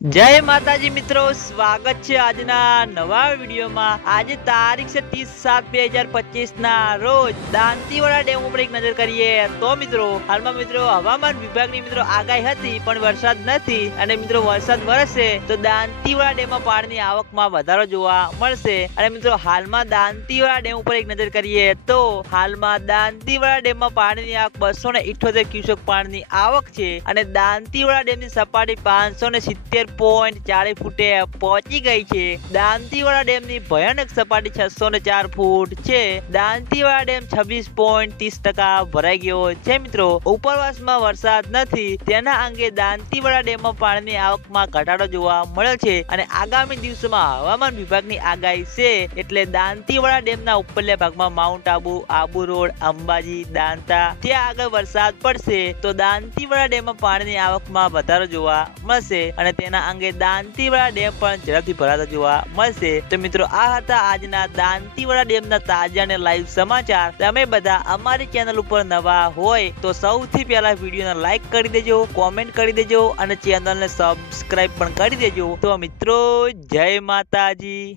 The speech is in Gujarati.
जय माताजी मित्रों, स्वागत है आज नवा वीडियो में। आज तारीख से 30/7/2025 ना रोज दांतीवाड़ा डेम पर एक नजर करिए तो मित्रों हाल में मित्रों हवामान विभाग ની मित्रों आगाही હતી પણ વરસાદ નથી અને मित्रों વરસાદ વરસશે તો દાંતીવાડા ડેમ માં પાણીની આવકમાં વધારો જોવા મળશે। અને मित्रों હાલમાં દાંતીવાડા ડેમ ઉપર એક નજર કરીએ તો હાલમાં દાંતીવાડા ડેમ માં પાણીની આવક 278 ક્યુસેક પાણીની આવક છે અને દાંતીવાડા ડેમની સપાટી 570.40 ફૂટે પહોંચી ગઈ છે। દાંતીવાડા ડેમની ભયાનક સપાટી 604 ફૂટ છે। દાંતીવાડા ડેમ 26.30% ભરાઈ ગયો છે। મિત્રો ઉપરવાસમાં વરસાદ નથી તેના અંગે દાંતીવાડા ડેમમાં પાણીની આવકમાં ઘટાડો જોવા મળ્યો છે અને આગામી દિવસોમાં હવામાન વિભાગની આગાહી છે એટલે દાંતીવાડા ડેમના ઉપરલા ભાગમાં માઉન્ટ આબુ, આબુ રોડ, અંબાજી, દાંતા ત્યાં આગળ વરસાદ પડશે તો દાંતીવાડા ડેમમાં પાણીની આવકમાં વધારો જોવા મળશે અને તેના અંગે દાંતીવાડા ડેમ પણ ઝડપથી ભરાતો જોવા મળશે। તો મિત્રો આ હતા આજના દાંતીવાડા ડેમના તાજા અને લાઈવ સમાચાર। તમે બધા અમારી ચેનલ ઉપર નવા હોય તો સૌથી પહેલા વિડીયોને લાઈક કરી દેજો, કોમેન્ટ કરી દેજો અને ચેનલને સબસ્ક્રાઇબ પણ કરી દેજો। તો મિત્રો જય માતાજી।